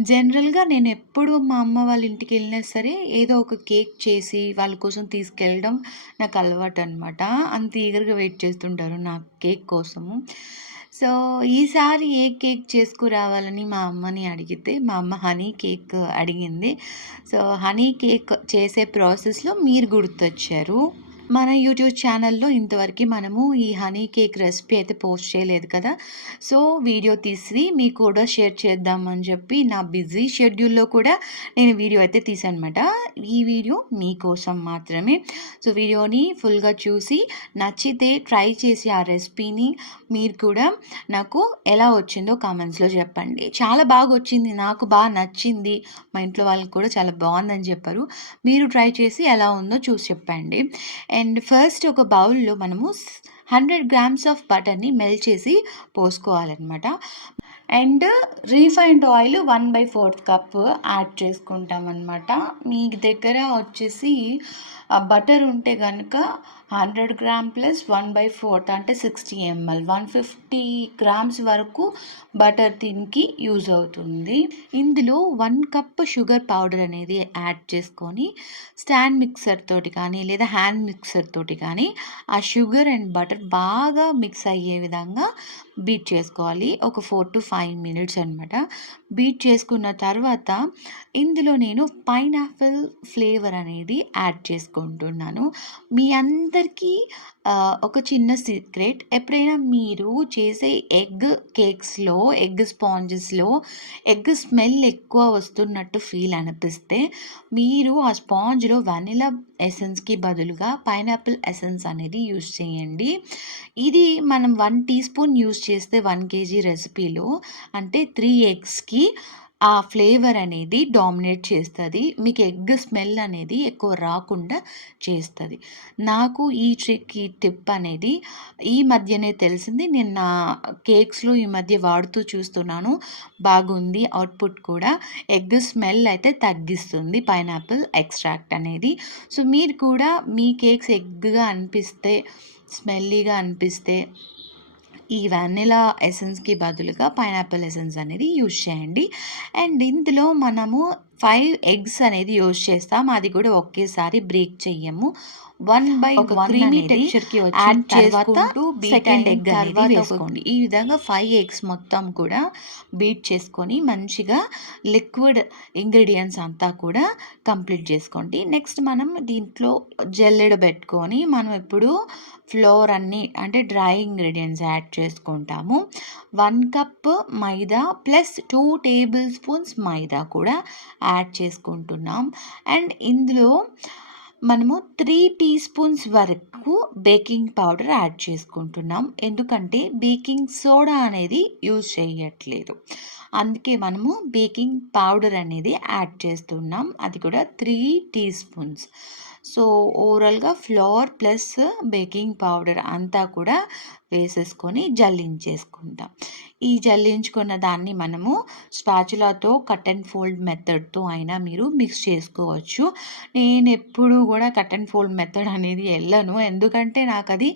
జనరల్‌గా నేనెప్పుడు మా అమ్మ వాళ్ళ ఇంటికెళ్ళినా సరే, ఏదో ఒక కేక్ చేసి వాళ్ళ కోసం తీసుకెళ్ళడం నాకు అలవాటనమాట. అంత ఈగర్‌గా వెయిట్ చేస్తుంటారు నా కేక్ కోసము. సో, ఈసారి ఏ కేక్ చేసుకురావాలని మా అమ్మని అడిగితే, మా అమ్మ హనీ కేక్ అడిగింది. సో, హనీ కేక్ చేసే ప్రాసెస్‌లో మీరు గుర్తొచ్చారు. మన యూట్యూబ్ ఛానల్‌లో ఇంతవరకి మనము ఈ హనీ కేక్ రెసిపీ అయితే పోస్ట్ చేయలేదు కదా! సో, వీడియో తీసి మీకు కూడా షేర్ చేద్దామని చెప్పి నా బిజీ షెడ్యూల్‌లో కూడా నేను వీడియో అయితే తీశాననమాట. ఈ వీడియో మీకోసం మాత్రమే. సో, వీడియోని ఫుల్‌గా చూసి నచ్చితే ట్రై చేసి ఆ రెసిపీని మీరు కూడా నాకు ఎలా వచ్చిందో కామెంట్స్‌లో చెప్పండి. చాలా బాగొచ్చింది. నాకు నచ్చింది. మా ఇంట్లో వాళ్ళకి కూడా చాలా బావుందని చెప్పారు. మీరు ట్రై చేసి ఎలా ఉందో చూసి చెప్పండి. అండ్ ఫస్ట్ ఒక బౌల్‌లో మనము 100 గ్రామ్స్ ఆఫ్ బటర్‌ని మెల్ట్ చేసి పోసుకోవాలనమాట. And refined oil 1/4 cup add చేసుకుంటామనమాట. మీ దగ్గర వచ్చేసి బటర్ ఉంటే గనుక 100 గ్రామ్ ప్లస్ 1/4 అంటే 60 ml 150 గ్రామ్స్ వరకు బటర్ దీనికి యూజ్ అవుతుంది. ఇందులో 1 కప్ షుగర్ పౌడర్ అనేది యాడ్ చేసుకొని స్టాండ్ మిక్సర్ తోటి కానీ లేదా హ్యాండ్ మిక్సర్ తోటి కానీ ఆ షుగర్ అండ్ బటర్ బాగా మిక్స్ అయ్యే విధంగా బీట్ చేసుకోవాలి. ఒక 4-5 మినిట్స్ అనమాట. బీట్ చేసుకున్న తర్వాత ఇందులో నేను పైనాపిల్ ఫ్లేవర్ అనేది యాడ్ చేసుకుంటున్నాను. మీ అందరికీ ఒక చిన్న సీక్రెట్, ఎప్పుడైనా మీరు చేసే ఎగ్ కేక్స్‌లో, ఎగ్ స్పాంజెస్‌లో ఎగ్ స్మెల్ ఎక్కువ వస్తున్నట్టు ఫీల్ అనిపిస్తే, మీరు ఆ స్పాంజ్‌లో వెనిలా ఎసెన్స్‌కి బదులుగా పైనాపిల్ ఎసెన్స్ అనేది యూజ్ చేయండి. ఇది మనం 1 టీ స్పూన్ యూజ్ చేస్తే 1 కేజీ రెసిపీలో అంటే 3 ఎగ్స్‌కి ఆ ఫ్లేవర్ అనేది డామినేట్ చేస్తది. మీకు ఎగ్ స్మెల్ అనేది ఎక్కువ రాకుండా చేస్తది. నాకు ఈ ట్రిక్, ఈ టిప్ అనేది ఈ మధ్యనే తెలిసింది. నేను నా కేక్స్‌లో ఈ మధ్య వాడుతూ చూస్తున్నాను. బాగుంది అవుట్‌పుట్ కూడా. ఎగ్ స్మెల్ అయితే తగ్గిస్తుంది పైనాపిల్ ఎక్స్ట్రాక్ట్ అనేది. సో, మీరు కూడా మీ కేక్స్ ఎగ్‌గా అనిపిస్తే, స్మెల్లీగా అనిపిస్తే ఈ వెనిలా ఎసెన్స్‌కి బదులుగా పైనాపిల్ ఎసెన్స్ అనేది యూజ్ చేయండి. అండ్ ఇందులో మనము 5 ఎగ్స్ అనేది యూజ్ చేస్తాం. అది కూడా ఒకేసారి బ్రేక్ చెయ్యము. 1/1 క్రీమీ టెక్స్చర్‌కి వచ్చిన తర్వాత సెకండ్ ఎగ్ అనేది వేసుకోండి. ఈ విధంగా 5 ఎగ్స్ మొత్తం కూడా బీట్ చేసుకొని మంచిగా లిక్విడ్ ఇంగ్రీడియెంట్స్ అంతా కూడా కంప్లీట్ చేసుకోండి. నెక్స్ట్ మనం దీంట్లో జల్లెడ పెట్టుకొని మనం ఇప్పుడు ఫ్లోర్ అన్నీ అంటే డ్రై ఇంగ్రీడియెంట్స్ యాడ్ చేసుకుంటాము. 1 కప్ మైదా ప్లస్ 2 టేబుల్ స్పూన్స్ మైదా కూడా యాడ్ చేసుకుంటున్నాం. అండ్ ఇందులో మనము 3 టీ స్పూన్స్ వరకు బేకింగ్ పౌడర్ యాడ్ చేసుకుంటున్నాం. ఎందుకంటే బేకింగ్ సోడా అనేది యూజ్ చేయట్లేదు. అందుకే మనము బేకింగ్ పౌడర్ అనేది యాడ్ చేస్తున్నాం. అది కూడా 3 టీ స్పూన్స్. సో, ఓవరాల్‌గా ఫ్లోర్ ప్లస్ బేకింగ్ పౌడర్ అంతా కూడా వేసేసుకొని జల్లించేసుకుంటాం. ఈ జల్లించుకున్న దాన్ని మనము స్పాచులాతో కట్ అండ్ ఫోల్డ్ మెథడ్‌తో అయినా మీరు మిక్స్ చేసుకోవచ్చు. నేనెప్పుడూ కూడా కట్ అండ్ ఫోల్డ్ మెథడ్ అనేది ఎళ్ళను. ఎందుకంటే నాకది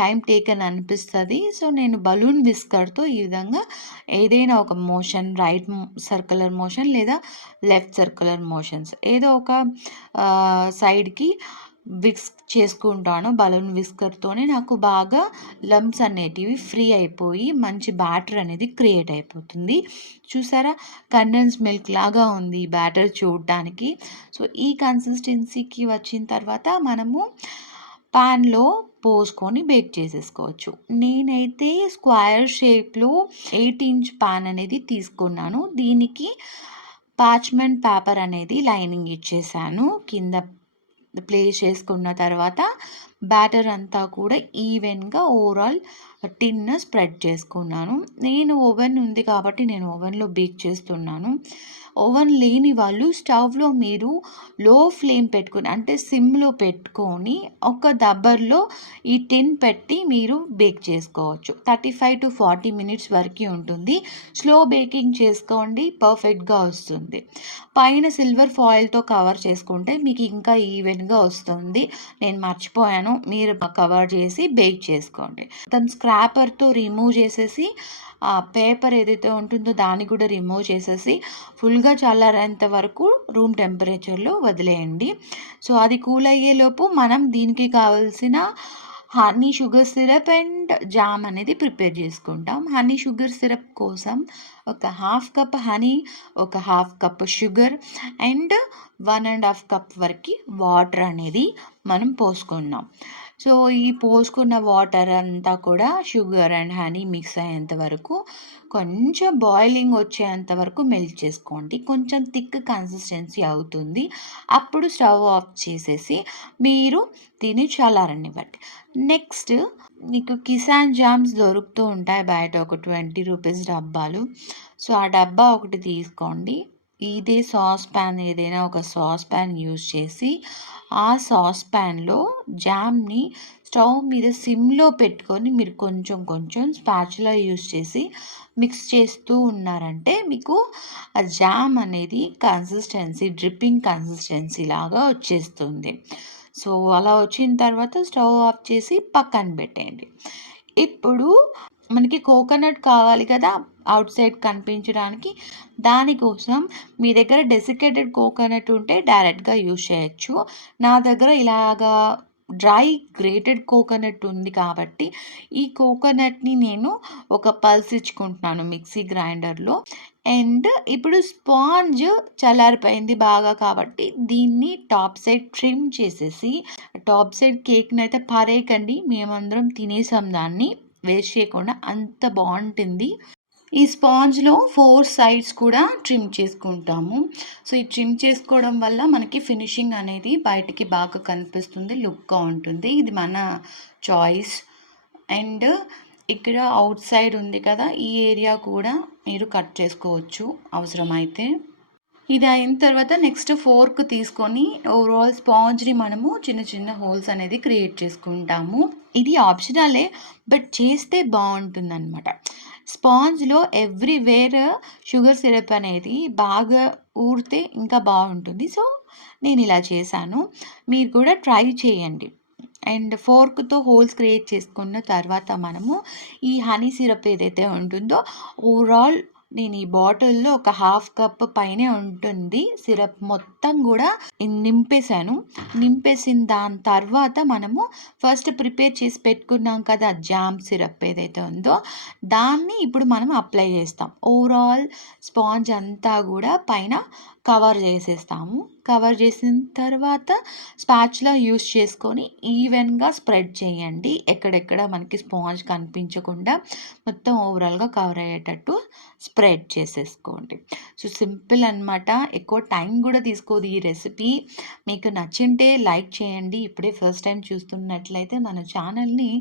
టైమ్ టేకన్ అనిపిస్తది. సో, నేను బలూన్ విస్కర్‌తో ఈ విధంగా ఏదైనా ఒక మోషన్ రైట్ సర్క్యులర్ మోషన్ లేదా లెఫ్ట్ సర్క్యులర్ మోషన్స్ ఏదో ఒక సైడ్‌కి విస్క్ చేసుకుంటాను. బలూన్ విస్కర్‌తోనే నాకు బాగా లంప్స్ అనేటివి ఫ్రీ అయిపోయి మంచి బ్యాటర్ అనేది క్రియేట్ అయిపోతుంది. చూసారా? కండెన్స్ మిల్క్ లాగా ఉంది ఈ బ్యాటర్ చూడడానికి. సో, ఈ కన్సిస్టెన్సీకి వచ్చిన తర్వాత మనము పాన్‌లో పోసుకొని బేక్ చేసేసుకోవచ్చు. నేనైతే స్క్వేర్ షేప్‌లో 8 ఇంచ్ పాన్ అనేది తీసుకున్నాను. దీనికి పార్చ్‌మెంట్ పేపర్ అనేది లైనింగ్ ఇచ్చేసాను. కింద ప్లేస్ చేసుకున్న తర్వాత బ్యాటర్ అంతా కూడా ఈవెన్‌గా ఓవరాల్ టిన్ స్ప్రెడ్ చేసుకున్నాను. నేను ఓవెన్ ఉంది కాబట్టి నేను ఓవెన్‌లో బేక్ చేస్తున్నాను. ఓవెన్ లేని వాళ్ళు స్టవ్‌లో మీరు లో ఫ్లేమ్ పెట్టుకొని అంటే సిమ్‌లో పెట్టుకొని ఒక దబ్బర్లో ఈ టిన్ పెట్టి మీరు బేక్ చేసుకోవచ్చు. 35-40 మినిట్స్ వరకి ఉంటుంది. స్లో బేకింగ్ చేసుకోండి పర్ఫెక్ట్‌గా వస్తుంది. పైన సిల్వర్ ఫాయిల్‌తో కవర్ చేసుకుంటే మీకు ఇంకా ఈవెన్‌గా వస్తుంది. నేను మర్చిపోయాను మొత్తాను మీరు కవర్ చేసి బేక్ చేసుకోండి. మొత్తం స్క్రాపర్తో రిమూవ్ చేసేసి ఆ పేపర్ ఏదైతే ఉంటుందో దాన్ని కూడా రిమూవ్ చేసేసి ఫుల్గా చల్లారేంత వరకు రూమ్ టెంపరేచర్లో వదిలేయండి. సో అది కూల్ అయ్యేలోపు మనం దీనికి కావాల్సిన honey sugar syrup and jam అనేది ప్రిపేర్ చేసుకుంటాం. హనీ షుగర్ సిరప్ కోసం ఒక హాఫ్ కప్ హనీ, ఒక half cup sugar and 1.5 cup వరకు వాటర్ అనేది మనం పోసుకున్నాం. సో ఈ పోసుకున్న వాటర్ అంతా కూడా షుగర్ అండ్ హనీ మిక్స్ అయ్యేంత వరకు కొంచెం బాయిలింగ్ వచ్చేంత వరకు మెల్ట్ చేసుకోండి. కొంచెం థిక్ కన్సిస్టెన్సీ అవుతుంది. అప్పుడు స్టవ్ ఆఫ్ చేసేసి మీరు దీన్ని చల్లారనివ్వండి. నెక్స్ట్ మీకు కిసాన్ జామ్స్ దొరుకుతూ ఉంటాయి బయట, ఒక 20 రూపీస్ డబ్బాలు. సో ఆ డబ్బా ఒకటి తీసుకోండి. ఇదే సాస్ ప్యాన్, ఏదైనా ఒక సాస్ ప్యాన్ యూజ్ చేసి ఆ సాస్ ప్యాన్లో జామ్ని స్టవ్ మీద సిమ్లో పెట్టుకొని మీరు కొంచెం కొంచెం స్పాచులా యూజ్ చేసి మిక్స్ చేస్తూ ఉన్నారంటే మీకు ఆ జామ్ అనేది కన్సిస్టెన్సీ డ్రిప్పింగ్ కన్సిస్టెన్సీ లాగా వచ్చేస్తుంది. సో అలా వచ్చిన తర్వాత స్టవ్ ఆఫ్ చేసి పక్కన పెట్టేయండి. ఇప్పుడు మనకి కోకోనట్ కావాలి కదా అవుట్ సైడ్ కనిపించడానికి. దానికోసం మీ దగ్గర డెసికేటెడ్ కోకోనట్ ఉంటే డైరెక్ట్గా యూజ్ చేయొచ్చు. నా దగ్గర ఇలాగా డ్రై గ్రేటెడ్ కోకోనట్ ఉంది కాబట్టి ఈ కోకోనట్ని నేను ఒక పల్స్ ఇచ్చుకుంటున్నాను మిక్సీ గ్రైండర్లో. అండ్ ఇప్పుడు స్పాంజ్ చల్లారిపోయింది బాగా కాబట్టి దీన్ని టాప్ సైడ్ ట్రిమ్ చేసేసి, టాప్ సైడ్ కేక్ని అయితే పారేయకండి, మేమందరం తినేసాం దాన్ని వేస్ట్ చేయకుండా, అంత బాగుంటుంది. ఈ స్పాంజ్లో 4 సైడ్స్ కూడా ట్రిమ్ చేసుకుంటాము. సో ఈ ట్రిమ్ చేసుకోవడం వల్ల మనకి ఫినిషింగ్ అనేది బయటికి బాగా కనిపిస్తుంది, లుక్గా ఉంటుంది. ఇది మన చాయిస్. అండ్ ఇక్కడ అవుట్ సైడ్ ఉంది కదా, ఈ ఏరియా కూడా మీరు కట్ చేసుకోవచ్చు అవసరమైతే. ఇది అయిన తర్వాత నెక్స్ట్ ఫోర్క్ తీసుకొని ఓవరాల్ స్పాంజ్ని మనము చిన్న చిన్న హోల్స్ అనేది క్రియేట్ చేసుకుంటాము. ఇది ఆప్షనలే, బట్ చేస్తే బాగుంటుందన్నమాట. స్పాంజ్లో ఎవ్రీవేర్ షుగర్ సిరప్ అనేది బాగా ఊరితే ఇంకా బాగుంటుంది. సో నేను ఇలా చేశాను, మీరు కూడా ట్రై చేయండి. అండ్ ఫోర్క్తో హోల్స్ క్రియేట్ చేసుకున్న తర్వాత మనము ఈ హనీ సిరప్ ఏదైతే ఉంటుందో ఓవరాల్ నేను ఈ బాటిల్లో ఒక హాఫ్ కప్ పైనే ఉంటుంది సిరప్, మొత్తం కూడా నింపేశాను. నింపేసిన దాని తర్వాత మనము ఫస్ట్ ప్రిపేర్ చేసి పెట్టుకున్నాం కదా జామ్ సిరప్ ఏదైతే ఉందో దాన్ని ఇప్పుడు మనం అప్లై చేస్తాం. ఓవరాల్ స్పాంజ్ అంతా కూడా పైన కవర్ చేసేస్తాము. కవర్ చేసిన తర్వాత స్పాచులా యూస్ చేసుకొని ఈవెన్గా స్ప్రెడ్ చేయండి. ఎక్కడెక్కడ మనకి స్పాంజ్ కనిపించకుండా మొత్తం ఓవరాల్గా కవర్ అయ్యేటట్టు స్ప్రెడ్ చేసేసుకోండి. సో సింపుల్ అనమాట, ఎక్కువ టైం కూడా తీసుకోదు ఈ రెసిపీ. మీకు నచ్చింటే లైక్ చేయండి. ఇప్పుడే ఫస్ట్ టైం చూస్తున్నట్లయితే మన ఛానల్ని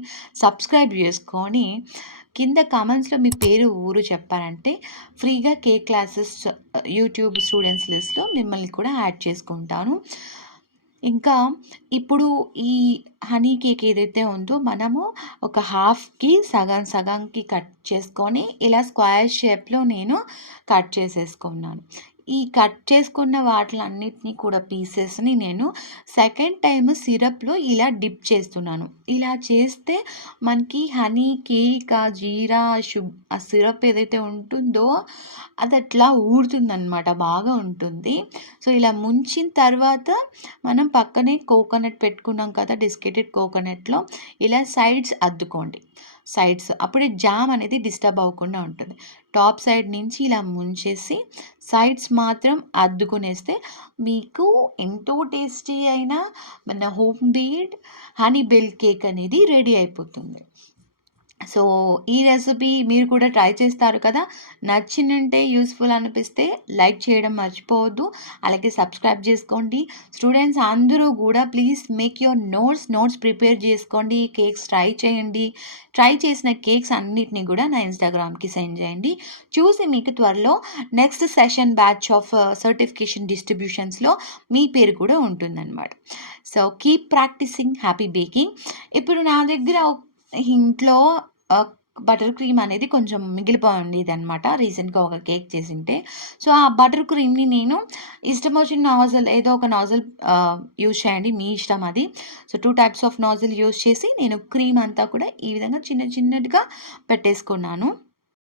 సబ్స్క్రైబ్ చేసుకొని కింద కామెంట్స్లో మీ పేరు ఊరు చెప్పారంటే ఫ్రీగా కేక్ క్లాసెస్ యూట్యూబ్ స్టూడెంట్స్ లిస్ట్లో మిమ్మల్ని కూడా యాడ్ చేసుకుంటాను. ఇంకా ఇప్పుడు ఈ హనీ కేక్ ఏదైతే ఉందో మనము ఒక హాఫ్కి సగం సగంకి కట్ చేసుకొని ఇలా స్క్వేర్ షేప్లో నేను కట్ చేసేసుకున్నాను. ఈ కట్ చేసుకున్న వాటిలన్నిటినీ కూడా పీసెస్ని నేను సెకండ్ టైం సిరప్లో ఇలా డిప్ చేస్తున్నాను. ఇలా చేస్తే మనకి హనీ కేక్ ఆ జీరా ఆ సిరప్ ఏదైతే ఉంటుందో అది అట్లా ఊరుతుందన్నమాట, బాగా ఉంటుంది. సో ఇలా ముంచిన తర్వాత మనం పక్కనే కోకోనట్ పెట్టుకున్నాం కదా డెసికేటెడ్ కోకోనట్లో, ఇలా సైడ్స్ అద్దుకోండి. సైడ్స్ అప్పుడే జామ్ అనేది డిస్టర్బ్ అవ్వకుండా ఉంటుంది. టాప్ సైడ్ నుంచి ఇలా ముంచేసి సైడ్స్ మాత్రం అద్దుకునేస్తే మీకు ఎంతో టేస్టీ అయిన మన home made honey bell cake అనేది రెడీ అయిపోతుంది. సో ఈ రెసిపీ మీరు కూడా ట్రై చేస్తారు కదా, నచ్చినంటే యూస్ఫుల్ అనిపిస్తే లైక్ చేయడం మర్చిపోవద్దు, అలాగే సబ్స్క్రైబ్ చేసుకోండి. స్టూడెంట్స్ అందరూ కూడా please make your notes prepare చేసుకోండి, కేక్స్ ట్రై చేయండి. ట్రై చేసిన కేక్స్ అన్నిటిని కూడా నా ఇన్స్టాగ్రామ్కి సెండ్ చేయండి. చూసి మీకు త్వరలో next session batch of certification డిస్ట్రిబ్యూషన్స్లో మీ పేరు కూడా ఉంటుందన్నమాట. So keep practising, happy baking. ఇప్పుడు నా దగ్గర ఇంట్లో బటర్ క్రీమ్ అనేది కొంచెం మిగిలిపోయి ఉండేదనమాట. రీసెంట్‌గా ఒక కేక్ చేసింటే. సో, ఆ బటర్ క్రీమ్‌ని నేను ఇష్టం వచ్చిన నాజిల్ ఏదో ఒక నాజిల్ యూజ్ చేయండి. మీ ఇష్టం అది. So, 2 types of nozzle use చేసి నేను క్రీమ్ అంతా కూడా ఈ విధంగా చిన్న చిన్నటిగా పెట్టేసుకున్నాను.